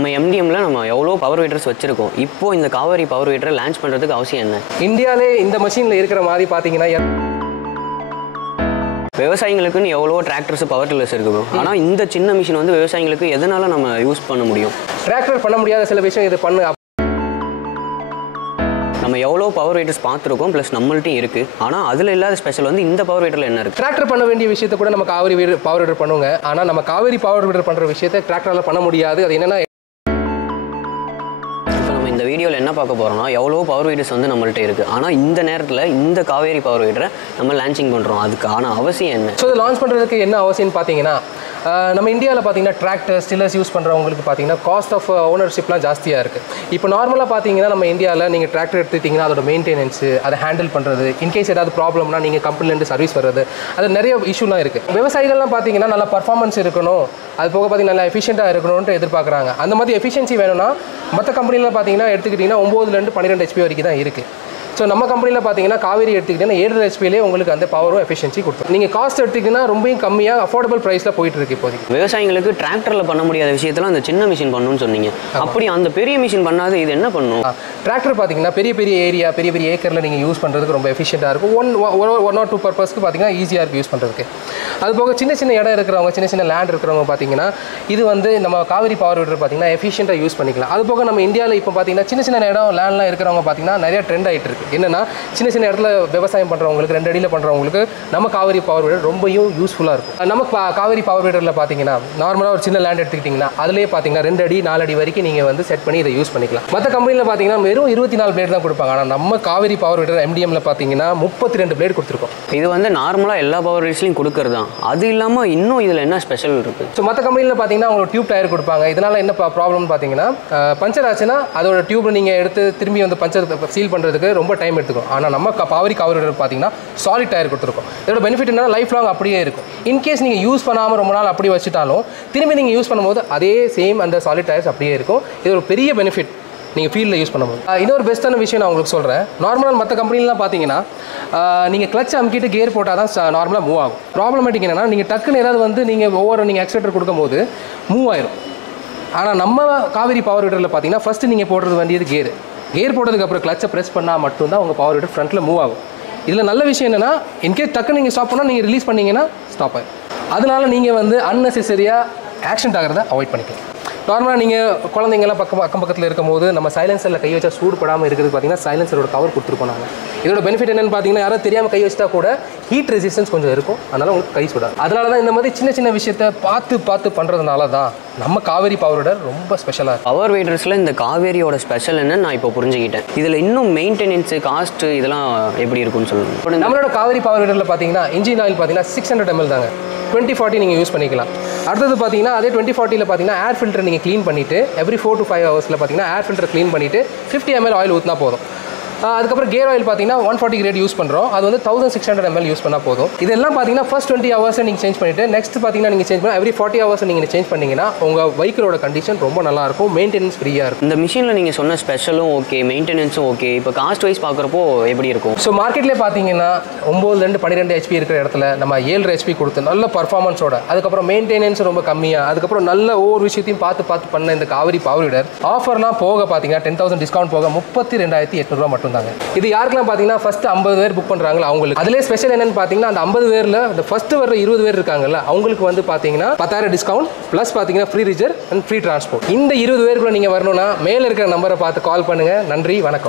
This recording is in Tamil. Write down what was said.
நம்ம MDMல நம்ம எவ்வளோ பவர் வீடர்ஸ் வச்சிருக்கோம். இப்போ இந்த காவேரி பவர் வீடரை லான்ச் பண்ணுறதுக்கு அவசியம் என்ன? இந்தியாவிலே இந்த மெஷினில் இருக்கிற மாதிரி பார்த்தீங்கன்னா விவசாயிகளுக்குன்னு எவ்வளோ டிராக்டர்ஸ் பவர் டில்லர்ஸ் இருக்குது. ஆனால் இந்த சின்ன மிஷின் வந்து விவசாயிகளுக்கு எதனால் நம்ம யூஸ் பண்ண முடியும்? டிராக்டர் பண்ண முடியாத சில விஷயம் இது பண்ணு. நம்ம எவ்வளோ பவர் வீடர்ஸ் பார்த்துருக்கோம், ப்ளஸ் நம்மள்ட்டையும் இருக்குது. ஆனால் அதில் இல்லாத ஸ்பெஷல் வந்து இந்த பவர் வீடரில் என்ன இருக்குது? டிராக்டர் பண்ண வேண்டிய விஷயத்தை கூட நம்ம காவேரி பவர் வீடர் பண்ணுவோங்க. ஆனால் நம்ம காவேரி பவர் வீடர் பண்ணுற விஷயத்தை டிராக்டரால் பண்ண முடியாது. அது என்னென்னா, இப்போ நம்ம இந்த வீடியோவில் என்ன பார்க்க போகிறோம்னா, எவ்வளோ பவர் வீடர்ஸ் வந்து நம்மள்ட்ட இருக்குது. ஆனால் இந்த நேரத்தில் இந்த காவேரி பவர் வீடரை நம்ம லான்ச்சிங் பண்ணுறோம். அதுக்கான அவசியம் என்ன? ஸோ இதை லான்ச் பண்ணுறதுக்கு என்ன அவசியம்னு பார்த்தீங்கன்னா, நம்ம இந்தியாவில் பார்த்தீங்கன்னா டிராக்டர் ஸ்டில்லர்ஸ் யூஸ் பண்ணுறவங்களுக்கு பார்த்தீங்கன்னா காஸ்ட் ஆஃப் ஓனர்ஷிப்லாம் ஜாஸ்தியாக இருக்குது. இப்போ நார்மலாக பார்த்தீங்கன்னா நம்ம இந்தியாவில் நீங்கள் டிராக்டர் எடுத்துக்கிட்டிங்கன்னா அதோட மெயின்டெனன்ஸு, அதை ஹேண்டில் பண்ணுறது, இன்கேஸ் ஏதாவது ப்ராப்ளம்னா நீங்கள் கம்பெனிலேருந்து சர்வீஸ் வர்றது, அது நிறைய இஷ்யூலாம் இருக்குது. விவசாயிகள்லாம் பார்த்தீங்கன்னா நல்லா பர்ஃபார்மன்ஸ் இருக்கணும், அது போக பார்த்தீங்கன்னா நல்லா எஃபிஷியண்ட்டாக இருக்கணும்னு எதிர்பார்க்குறாங்க. அந்த மாதிரி எஃபிஷியன்சி வேணும்னா மற்ற கம்பெனிலாம் பார்த்தீங்கன்னா எடுத்துக்கிட்டிங்கன்னா 9 to 12 HP வரைக்கும் தான் இருக்குது. ஸோ நம்ம கம்பெனியில் பார்த்தீங்கன்னா காவேரி எடுத்துக்கிட்டிங்கன்னா 7 HPலே உங்களுக்கு அந்த பவரும் எஃபிஷியன்சி கொடுக்கும். நீங்கள் காஸ்ட் எடுத்துக்கிட்டிங்கன்னா ரொம்பவும் கம்மியாக அஃபோர்டபுள் ப்ரைஸில் போயிட்டு இருக்கு இப்போதைக்கு. விவசாயிகளுக்கு டிராக்டரில் பண்ண முடியாத விஷயத்தெல்லாம் அந்த சின்ன மிஷின் பண்ணணும்னு சொன்னீங்க. அப்படி அந்த பெரிய மிஷின் பண்ணாது இது என்ன பண்ணும்? டிராக்டர் பார்த்தீங்கன்னா பெரிய பெரிய ஏரியா, பெரிய பெரிய ஏக்கரில் நீங்கள் யூஸ் பண்ணுறதுக்கு ரொம்ப எஃபிஷியண்ட்டாக இருக்கும். ஒன் ஆர் டூ பர்பஸ்க்கு பார்த்தீங்கன்னா ஈஸியாக இருக்குது யூஸ் பண்ணுறதுக்கு. அது போக சின்ன சின்ன இடம் இருக்கிறவங்க, சின்ன சின்ன லேண்ட் இருக்கிறவங்க பார்த்தீங்கன்னா இது வந்து நம்ம காவேரி பவர் வீடர் பார்த்தீங்கன்னா எஃபிஷியண்ட்டாக யூஸ் பண்ணிக்கலாம். அது போக நம்ம இந்தியாவில் இப்போ பார்த்தீங்கன்னா சின்ன சின்ன இடம் லேண்ட்லாம் இருக்கிறவங்க பார்த்தீங்கன்னா நிறைய ட்ரெண்ட் ஆகிட்டு இருக்குது. என்னென்னா, சின்ன சின்ன இடத்துல விவசாயம் பண்ணுறவங்களுக்கு 2 அடியில் பண்ணுறவங்களுக்கு நம்ம காவேரி பவர் வீடர் ரொம்பவும் யூஸ்ஃபுல்லாக இருக்கும். நம்ம காவேரி பவர் வீடரில் பார்த்தீங்கன்னா நார்மலாக ஒரு சின்ன லேண்ட் எடுத்துக்கிட்டிங்கன்னா அதிலே பார்த்தீங்கன்னா 2 அடி 4 அடி வரைக்கும் நீங்கள் வந்து செட் பண்ணி இதை யூஸ் பண்ணிக்கலாம். மற்ற கம்பெனியில் பார்த்தீங்கன்னா வெறும் 24 பிளேட் தான் கொடுப்பாங்க. ஆனால் நம்ம காவேரி பவர் வீடர் MDMல பார்த்தீங்கன்னா 32 பிளேட் கொடுத்துருக்கோம். இது வந்து நார்மலாக எல்லா பவர் வீடர்ஸ்லையும் கொடுக்குறது தான். அது இல்லாமல் இன்னும் இதில் என்ன ஸ்பெஷல் இருக்குது? ஸோ மற்ற கம்பெனியில் பார்த்தீங்கன்னா உங்களுக்கு டியூப் டயர் கொடுப்பாங்க. இதனால் என்ன ப்ராப்ளம்னு பார்த்தீங்கன்னா, பஞ்சர் ஆச்சுன்னா அதோட டியூப் நீங்கள் எடுத்து திரும்பி வந்து பஞ்சர் சீல் பண்ணுறதுக்கு ரொம்ப டைம் எடுத்துக்கும். ஆனால் நம்ம காவேரி வீடர் பார்த்தீங்கன்னா சாலிட் டயர் கொடுத்துருக்கோம். இதோட பெனிஃபிட் என்னன்னா லைஃப் லாங் அப்படியே இருக்கும். இன்கேஸ் நீங்கள் யூஸ் பண்ணாமல் ரொம்ப நாள் அப்படி வச்சுட்டாலும் திரும்பி நீங்கள் யூஸ் பண்ணும்போது அதே சேம் அந்த சாலிட் டயர்ஸ் அப்படியே இருக்கும். இது ஒரு பெரிய பெனிஃபிட் நீங்கள் ஃபீல்டில் யூஸ் பண்ணும்போது. இன்னொரு பெஸ்ட்டான விஷயம் நான் உங்களுக்கு சொல்கிறேன். நார்மலாக மற்ற கம்பெனிலாம் பார்த்தீங்கன்னா நீங்கள் கிளச் அமுக்கிட்டு கியர் போட்டால் தான் நார்மலாக மூவ் ஆகும். ப்ராப்ளமேட்டிக் என்னென்னா, நீங்கள் டக்குன்னு ஏதாவது வந்து நீங்கள் நீங்கள் ஆக்சிலேட்டர் கொடுக்கும்போது மூவ் ஆயிரும். ஆனால் நம்ம காவேரி பவர் வீடரில் பார்த்தீங்கன்னா ஃபஸ்ட்டு நீங்கள் போடுறது வேண்டியது கியர் போட்டதுக்கப்புறம் கிளச்சை ப்ரெஸ் பண்ணால் மட்டும்தான் உங்கள் பவர் வீடர் ஃப்ரண்ட்டில் மூவ் ஆகும். இதில் நல்ல விஷயம் என்னென்னா, இன்கேஸ் டக்குன்னு நீங்கள் ஸ்டாப் பண்ணால் நீங்கள் ரிலீஸ் பண்ணிங்கன்னா ஸ்டாப் ஆகும். அதனால நீங்கள் வந்து அன்னெசரியாக ஆக்சிடென்ட் ஆகிறத அவாய்ட் பண்ணிக்கலாம். நார்மலாக நீங்கள் குழந்தைங்கலாம் அக்கம் பக்கத்தில் இருக்கும்போது நம்ம சைலன்சரில் கை வச்சா சூடுபடாமல் இருக்கிறது பார்த்தீங்கன்னா சைலன்சரோட கவர் கொடுத்துருக்கோம் நாங்கள். இதோட பெனிஃபிட் என்னென்னு பார்த்தீங்கன்னா, யாரும் தெரியாமல் கை வச்சுட்டா கூட ஹீட் ரெசிஸ்டன்ஸ் கொஞ்சம் இருக்கும். அதனால் உங்களுக்கு கை சுடாது. அதனால தான் இந்த மாதிரி சின்ன சின்ன விஷயத்தை பார்த்து பண்ணுறதுனால தான் நம்ம காவேரி பவர் வீடர் ரொம்ப ஸ்பெஷலாக இருக்குது. பவர் வீடர்ஸில் இந்த காவேரியோட ஸ்பெஷல் என்னன்னு நான் இப்போ புரிஞ்சுக்கிட்டேன். இதில் இன்னும் மெயின்டெனன்ஸு, காஸ்ட்டு இதெல்லாம் எப்படி இருக்குன்னு சொல்லுங்கள். நம்மளோட காவேரி பவர் வீடரில் பார்த்தீங்கன்னா இன்ஜின் ஆயில் பார்த்தீங்கன்னா 600 ml தாங்க. 2040 நீங்கள் யூஸ் பண்ணிக்கலாம். அடுத்தது பார்த்தீங்கன்னா அதே 2040ல் பார்த்தீங்கன்னா ஏர் ஃபில்டர் நீங்கள் க்ளீன் பண்ணிவிட்டு எவ்ரி 4 to 5 hours பார்த்தீங்கன்னா ஏர் ஃபில்டர் க்ளீன் பண்ணிவிட்டு 50 ml ஆயில் ஊற்றினா போதும். அதுக்கப்புறம் கியர் ஆயில் பார்த்தீங்கன்னா 140 கிரேட் யூஸ் பண்ணுறோம். அது வந்து 1600 ml யூஸ் பண்ணால் போதும். இதெல்லாம் பார்த்தீங்கன்னா ஃபர்ஸ்ட் 20 hours நீங்கள் சேஞ்ச் பண்ணிவிட்டு நெக்ஸ்ட் பார்த்தீங்கன்னா நீங்கள் சேஞ்ச் பண்ணி எவ்ரி 40 hours நீங்கள் சேஞ்ச் பண்ணிங்கன்னா உங்கள் வெஹிக்கிளோட கண்டிஷன் ரொம்ப நல்லாயிருக்கும். மெயின்டெனன்ஸ் ஃப்ரீயாக இருக்கும். இந்த மிஷினில் நீங்கள் சொன்ன ஸ்பெஷலும் ஓகே, மெயின்டெனன்ஸும் ஓகே. இப்போ காஸ்ட் வைஸ் பார்க்குறப்போ எப்படி இருக்கும்? ஸோ மார்க்கெட்லேயே பார்த்தீங்கன்னா 9 to 12 HP இருக்கிற இடத்துல நம்ம 7 HP கொடுத்து நல்ல பர்ஃபார்மன்ஸோட, அதுக்கப்புறம் மெயின்டெனன்ஸ் ரொம்ப கம்மியாக, அதுக்கப்புறம் நல்ல ஒவ்வொரு விஷயத்தையும் பார்த்து பண்ண இந்த காவேரி பவர் வீடர் ஆஃபர்லாம் போக பார்த்தீங்கன்னா 10,000 டிஸ்கவுண்ட் போக 32,800 மட்டும் தாங்க. இது யாருக்கெல்லாம் பார்த்தீங்கன்னா ஃபர்ஸ்ட் 50 பேர் புக் பண்ணுறாங்களோ அவங்களுக்கு. அதிலே ஸ்பெஷல் என்னன்னு பார்த்தீங்கன்னா, அந்த 50 பேரில் இந்த ஃபர்ஸ்ட் வர 20 பேர் இருக்காங்கல்ல அவங்களுக்கு வந்து பார்த்தீங்கன்னா 10,000 டிஸ்கவுண்ட் ப்ளஸ் பார்த்தீங்கன்னா free reserve and free transport. இந்த 20 பேருக்குள்ள நீங்கள் வரணும்னா மேலே இருக்கிற நம்பரை பார்த்து கால் பண்ணுங்கள். நன்றி, வணக்கம்.